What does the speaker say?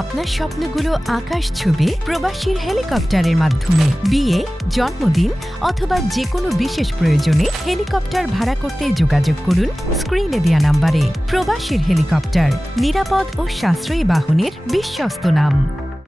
আপনার স্বপ্নগুলো আকাশ ছুবে প্রবাসীর হেলিকপ্টারের মাধ্যমে। বিয়ে, জন্মদিন অথবা যে কোনো বিশেষ প্রয়োজনে হেলিকপ্টার ভাড়া করতে যোগাযোগ করুন স্ক্রিনে দেয়া নাম্বারে। প্রবাসীর হেলিকপ্টার, নিরাপদ ও সাশ্রয়ী বাহনের বিশ্বস্ত নাম।